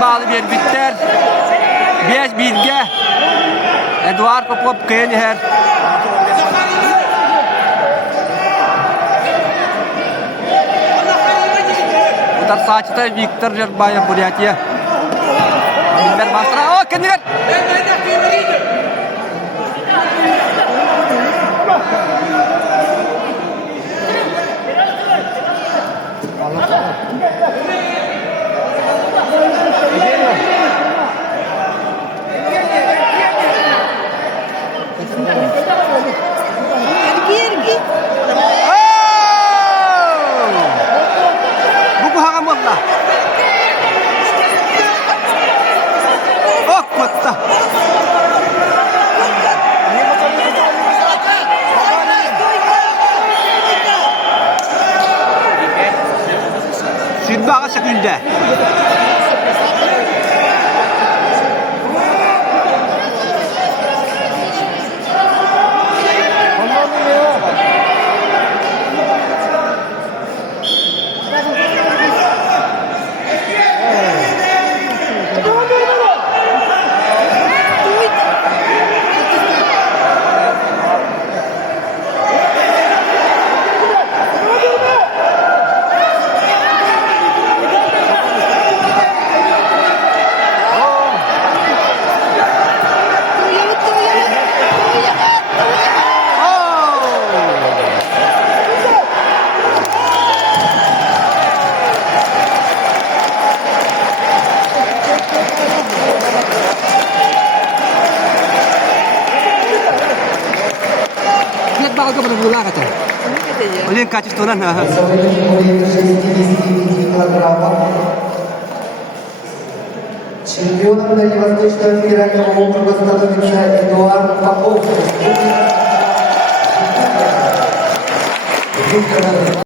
bağlı bir bitter. 5-1'ge. Eduard Popov kıyın her. Utar saçta Viktor Jerbayev Buryatiya. Ber Basra. Oh, kendiler. Buku hangamotla. Oh, kuatlah. Sidbaga şekilde. Bakal ke bola kata. Oleh kacis tulan. Чемпионом Дальневосточного федерального округа становится Эдуард Попов.